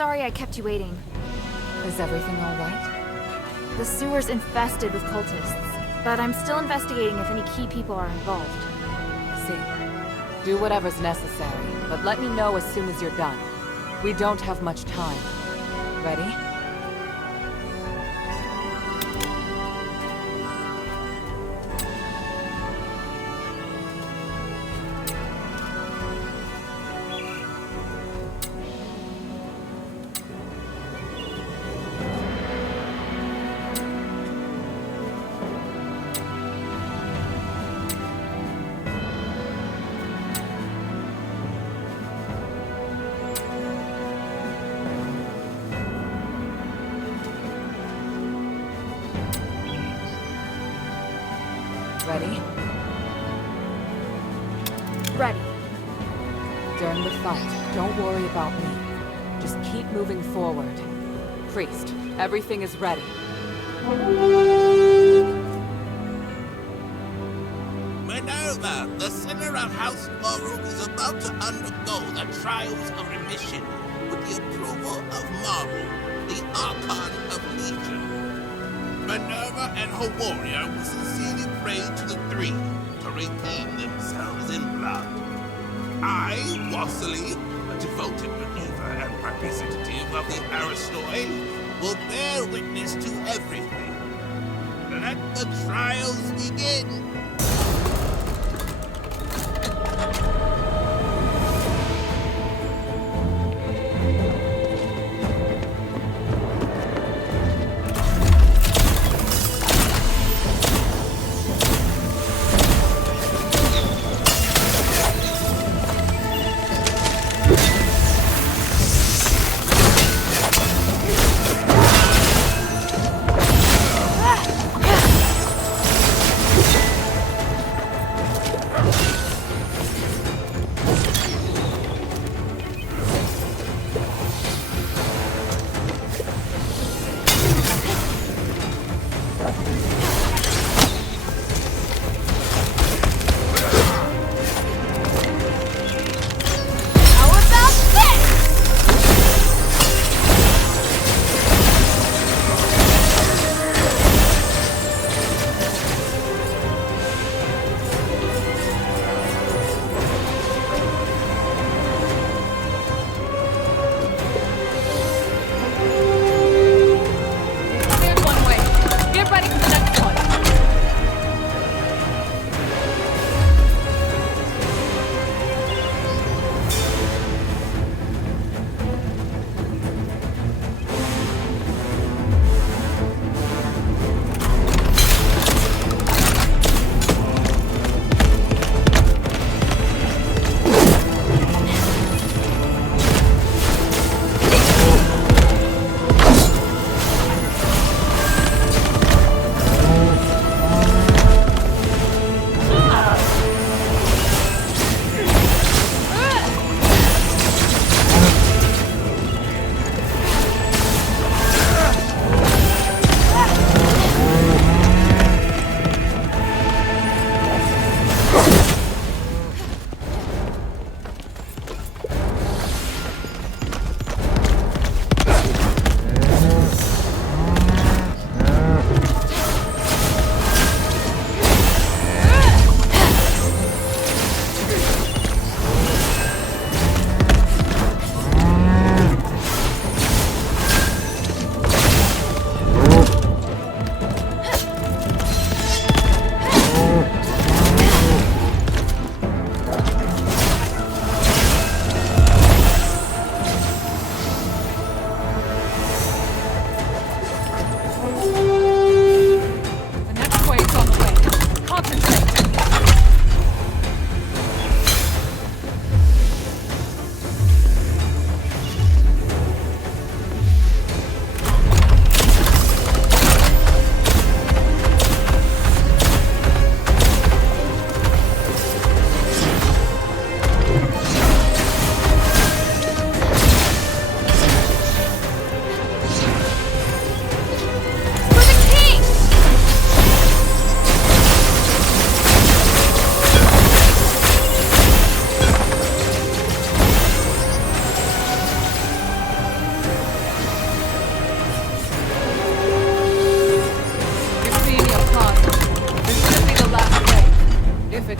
sorry I kept you waiting. Is everything all right? The sewer's infested with cultists, but I'm still investigating if any key people are involved. See. Do whatever's necessary, but let me know as soon as you're done. We don't have much time. Ready? Ready? Ready. During the fight, don't worry about me. Just keep moving forward. Priest, everything is ready. Minerva, the sinner of House Laurel is about to undergo the trials of remission with the approval of Marble, the Archon of Legion. Minerva and her warrior will sincerely pray to the three to redeem themselves in blood. I, Wassily, a devoted believer and representative of the Aristoi, will bear witness to everything. Let the trials begin.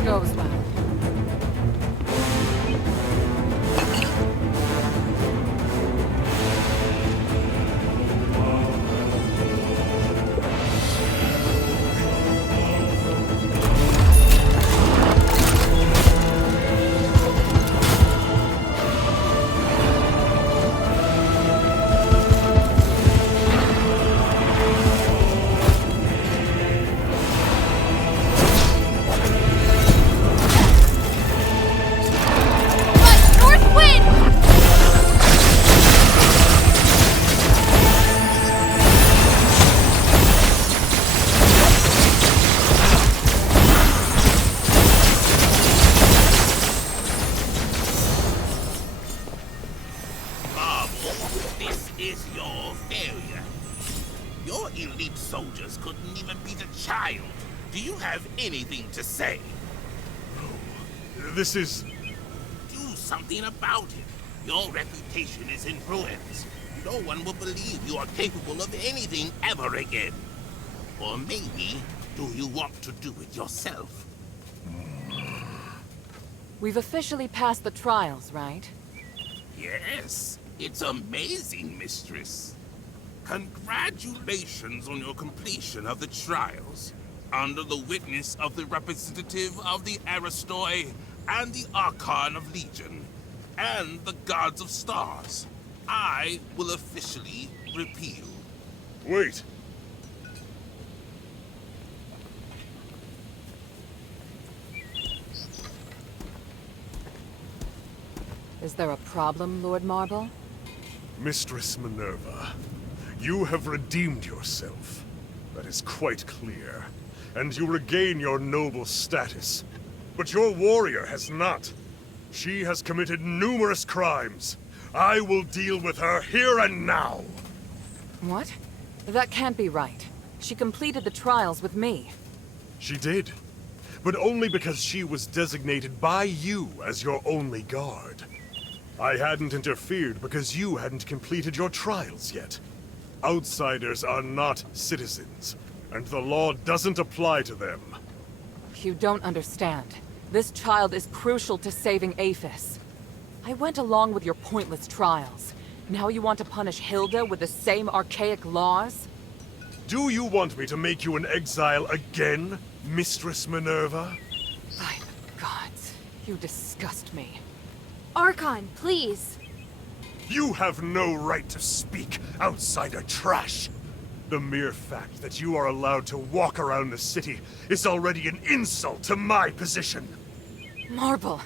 it goes well. This is your failure. Your elite soldiers couldn't even beat a child. Do you have anything to say? This is... Do something about it. Your reputation is in ruins. No one will believe you are capable of anything ever again. Or maybe, do you want to do it yourself? We've officially passed the trials, right? Yes, it's amazing, mistress. Congratulations on your completion of the trials. Under the witness of the representative of the Aristoi and the Archon of Legion, and the Gods of Stars, I will officially repeal. Wait. Is there a problem, Lord Marble? Mistress Minerva, you have redeemed yourself. That is quite clear. And you regain your noble status. But your warrior has not. She has committed numerous crimes. I will deal with her here and now. What? That can't be right. She completed the trials with me. She did. But only because she was designated by you as your only guard. I hadn't interfered because you hadn't completed your trials yet. Outsiders are not citizens, and the law doesn't apply to them. You don't understand. This child is crucial to saving Aphis. I went along with your pointless trials. Now you want to punish Hilda with the same archaic laws? Do you want me to make you an exile again, Mistress Minerva? By the gods, you disgust me. Archon, please. You have no right to speak, outsider trash! The mere fact that you are allowed to walk around the city is already an insult to my position! Marble,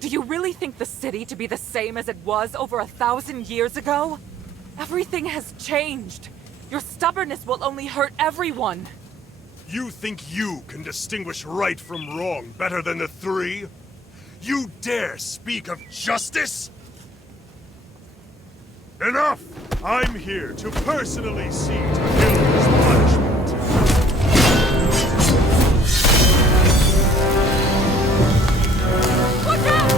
do you really think the city to be the same as it was over 1,000 years ago? Everything has changed. Your stubbornness will only hurt everyone. You think you can distinguish right from wrong better than the three? You dare speak of justice? Enough! I'm here to personally see to Hilda's punishment. Watch out!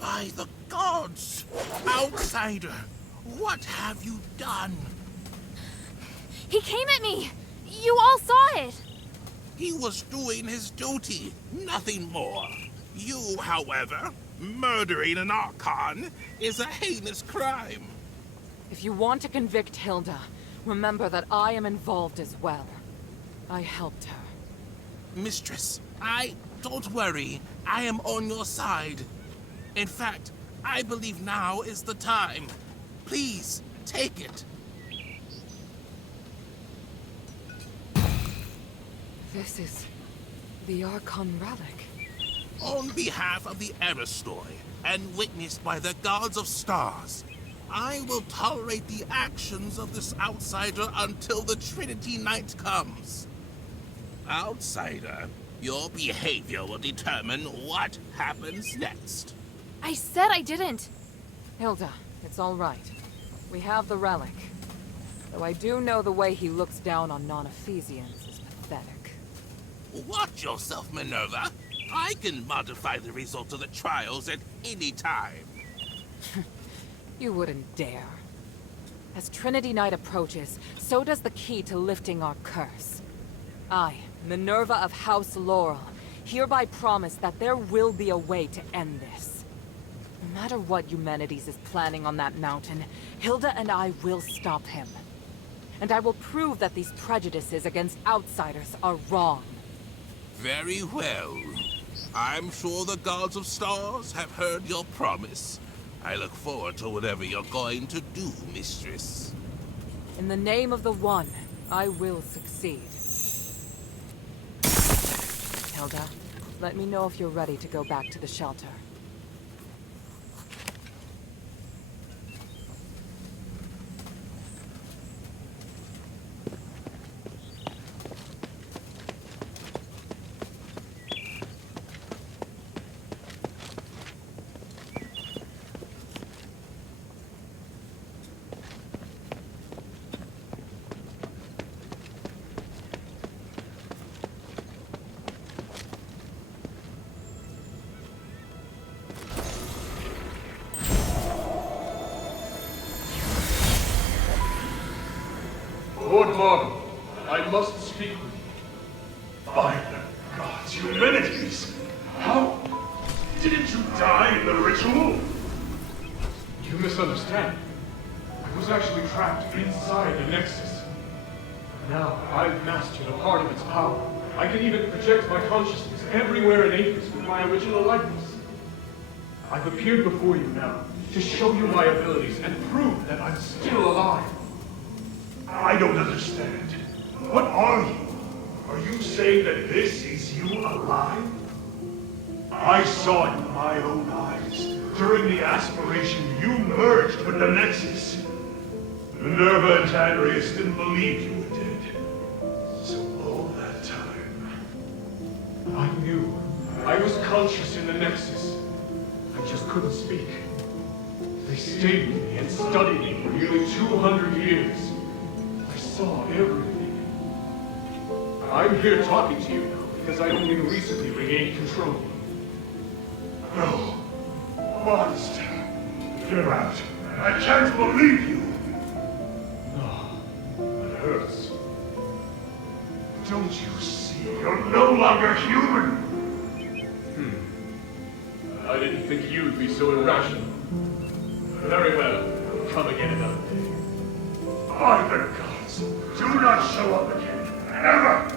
By the gods! Outsider, what have you done? He came at me! You all saw it! He was doing his duty, nothing more. You, however, murdering an Archon is a heinous crime. If you want to convict Hilda, remember that I am involved as well. I helped her. Mistress, don't worry. I am on your side. In fact, I believe now is the time. Please, take it. This is the Archon relic. On behalf of the Aristoi, and witnessed by the gods of stars, I will tolerate the actions of this outsider until the Trinity Night comes. Outsider, your behavior will determine what happens next. I said I didn't. Hilda, it's all right. We have the relic. Though I do know the way he looks down on non-Ephesians is pathetic. Watch yourself, Minerva. I can modify the result of the trials at any time. You wouldn't dare. As Trinity Night approaches, so does the key to lifting our curse. I, Minerva of House Laurel, hereby promise that there will be a way to end this. No matter what Eumenides is planning on that mountain, Hilda and I will stop him. And I will prove that these prejudices against outsiders are wrong. Very well. I'm sure the gods of stars have heard your promise. I look forward to whatever you're going to do, mistress. In the name of the One, I will succeed. Hilda, let me know if you're ready to go back to the shelter. Lord Marvel, I must speak with you. By the gods, Eumenides! How? Didn't you die in the ritual? You misunderstand. I was actually trapped inside the Nexus. Now, I've mastered a part of its power. I can even project my consciousness everywhere in Athos with my original likeness. I've appeared before you now to show you my abilities and prove that I'm still alive. I don't understand. What are you? Are you saying that this is you alive? I saw it with my own eyes. During the aspiration, you merged with the Nexus. Minerva and Tiberius didn't believe you were dead. So all that time... I knew. I was conscious in the Nexus. I just couldn't speak. They stayed with me and studied me for nearly 200 years. I saw everything. I'm here talking to you now because I only recently regained control. No. Monster. You're out. I can't believe you. No. It hurts. Don't you see? You're no longer human. I didn't think you'd be so irrational. Very well. Come again another day. By the gods, do not show up again. Ever!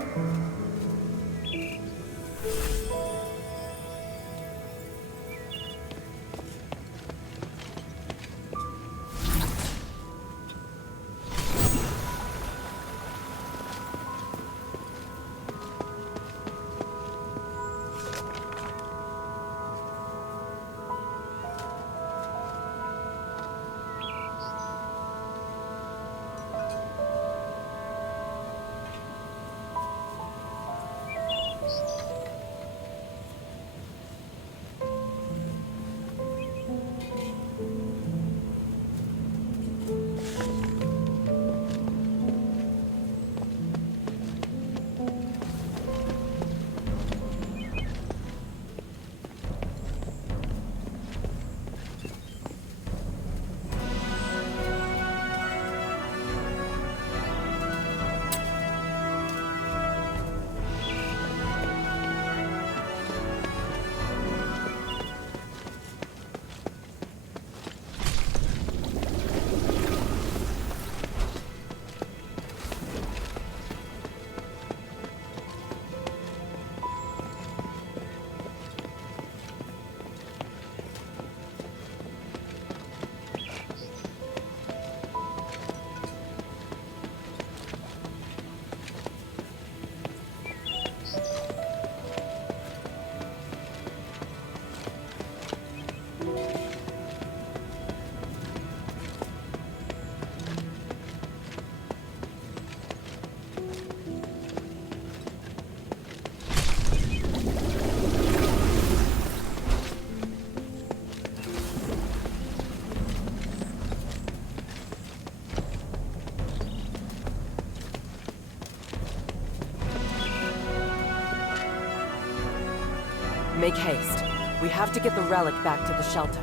Make haste. We have to get the relic back to the shelter.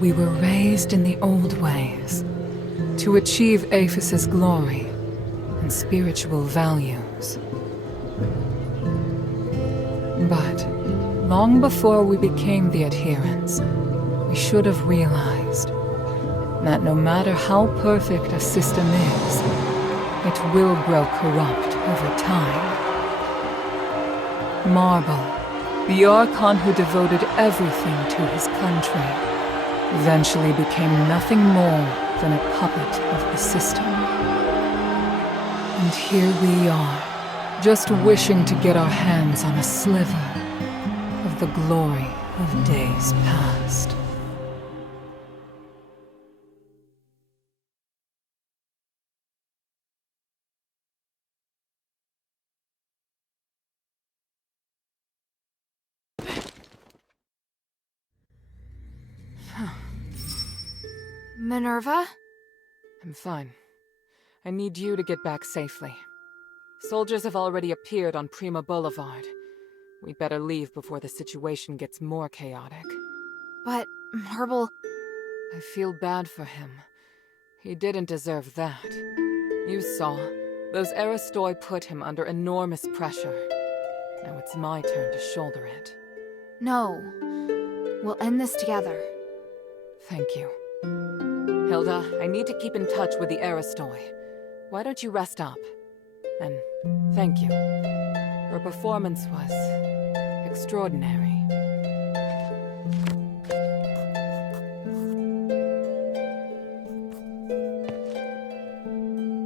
We were raised in the old ways, to achieve Aphis' glory and spiritual values. But long before we became the adherents, we should have realized that no matter how perfect a system is, it will grow corrupt over time. Marble, the Archon who devoted everything to his country, eventually became nothing more than a puppet of the system. And here we are, just wishing to get our hands on a sliver of the glory of days past. Minerva? I'm fine. I need you to get back safely. Soldiers have already appeared on Prima Boulevard. We better leave before the situation gets more chaotic. But Marble... I feel bad for him. He didn't deserve that. You saw. Those Aristoi put him under enormous pressure. Now it's my turn to shoulder it. No. We'll end this together. Thank you. Hilda, I need to keep in touch with the Aristoi. Why don't you rest up? And thank you. Your performance was extraordinary.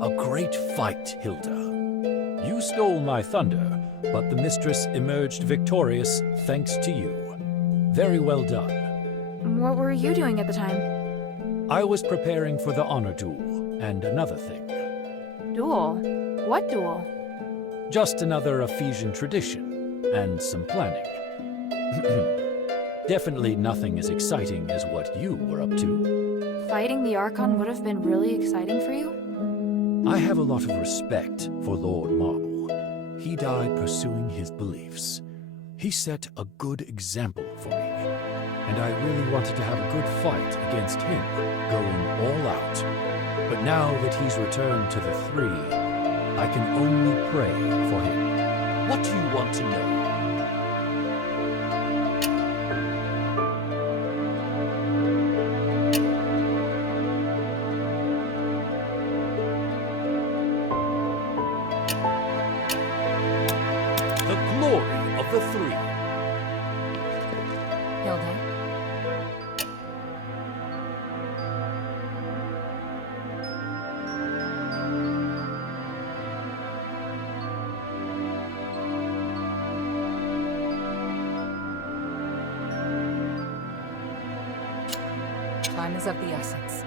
A great fight, Hilda. You stole my thunder, but the mistress emerged victorious thanks to you. Very well done. What were you doing at the time? I was preparing for the honor duel, and another thing. Duel? What duel? Just another Ephesian tradition, and some planning. Definitely nothing as exciting as what you were up to. Fighting the Archon would have been really exciting for you? I have a lot of respect for Lord Marble. He died pursuing his beliefs. He set a good example for me, and I really wanted to have a good fight against him, going all out. But now that he's returned to the Three, I can only pray for him. What do you want to know? The glory of the Three. Hilda? Time is of the essence.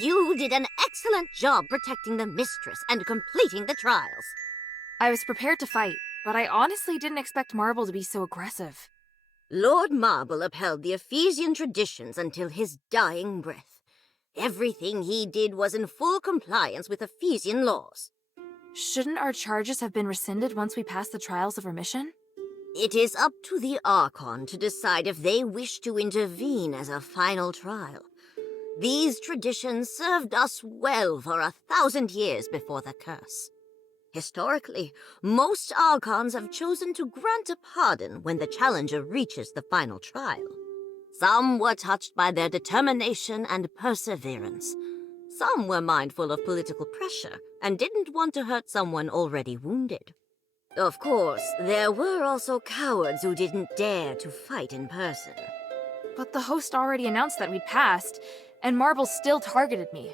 You did an excellent job protecting the mistress and completing the trials. I was prepared to fight, but I honestly didn't expect Marble to be so aggressive. Lord Marble upheld the Ephesian traditions until his dying breath. Everything he did was in full compliance with Ephesian laws. Shouldn't our charges have been rescinded once we passed the trials of remission? It is up to the Archon to decide if they wish to intervene as a final trial. These traditions served us well for 1,000 years before the curse. Historically, most Archons have chosen to grant a pardon when the challenger reaches the final trial. Some were touched by their determination and perseverance. Some were mindful of political pressure and didn't want to hurt someone already wounded. Of course, there were also cowards who didn't dare to fight in person. But the host already announced that we'd passed, and Marble still targeted me.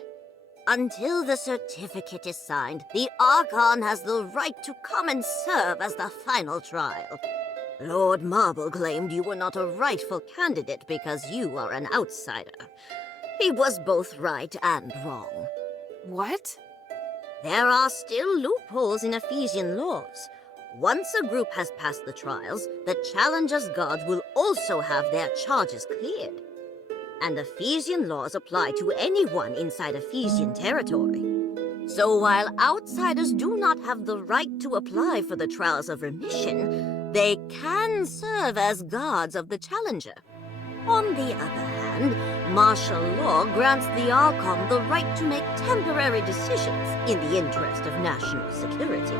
Until the certificate is signed, the Archon has the right to come and serve as the final trial. Lord Marble claimed you were not a rightful candidate because you are an outsider. He was both right and wrong. What? There are still loopholes in Ephesian laws. Once a group has passed the trials, the challenger's gods will also have their charges cleared. And Ephesian laws apply to anyone inside Ephesian territory. So while outsiders do not have the right to apply for the trials of remission, they can serve as guards of the challenger. On the other hand, martial law grants the Archon the right to make temporary decisions in the interest of national security.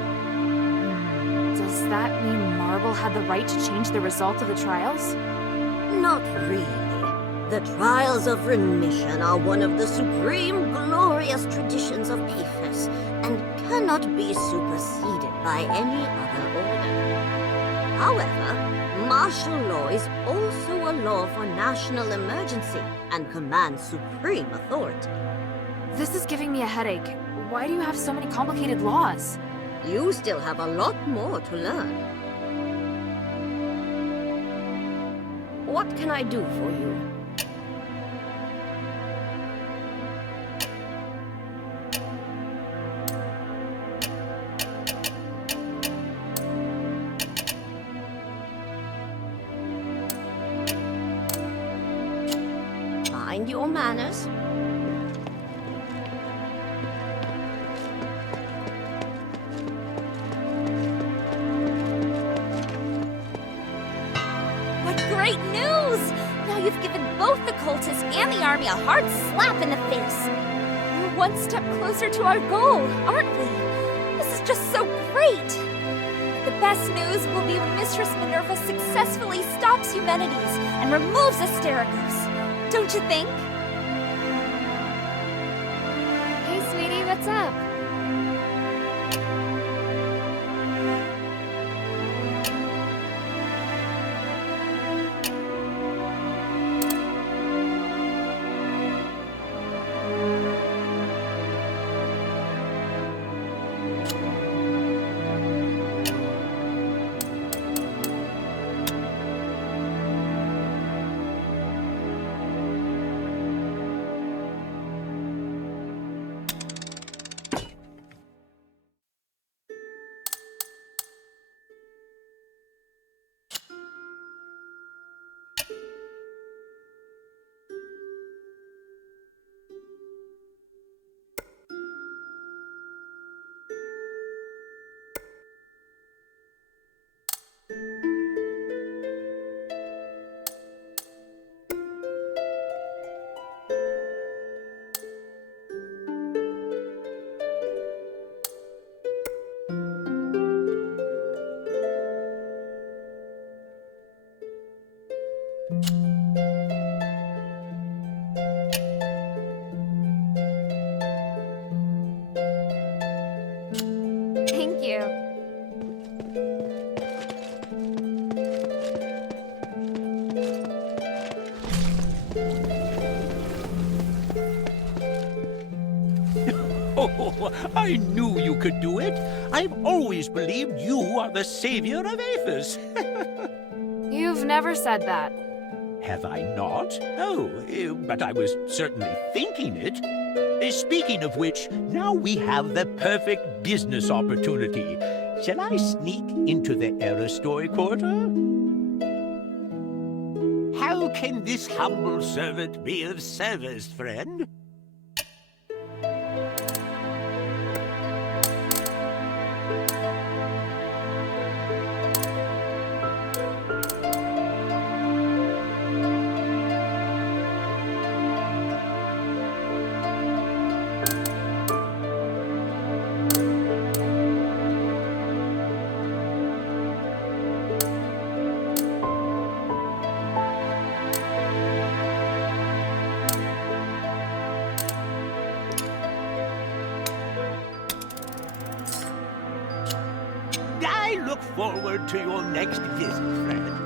Does that mean Marble had the right to change the result of the trials? Not really. The trials of remission are one of the supreme glorious traditions of Aphis and cannot be superseded by any other order. However, martial law is also a law for national emergency and commands supreme authority. This is giving me a headache. Why do you have so many complicated laws? You still have a lot more to learn. What can I do for you? Mind your manners. What great news! Now you've given both the cultists and the army a hard slap in the face. We're one step closer to our goal, aren't we? This is just so great! The best news will be when Mistress Minerva successfully stops Eumenides and removes Asterigos. Don't you think? Hey, sweetie, what's up? Oh, I knew you could do it. I've always believed you are the savior of Aphis. You've never said that. Have I not? Oh, but I was certainly thinking it. Speaking of which, now we have the perfect business opportunity. Shall I sneak into the Aristoy quarter? How can this humble servant be of service, friend? I look forward to your next visit, friend.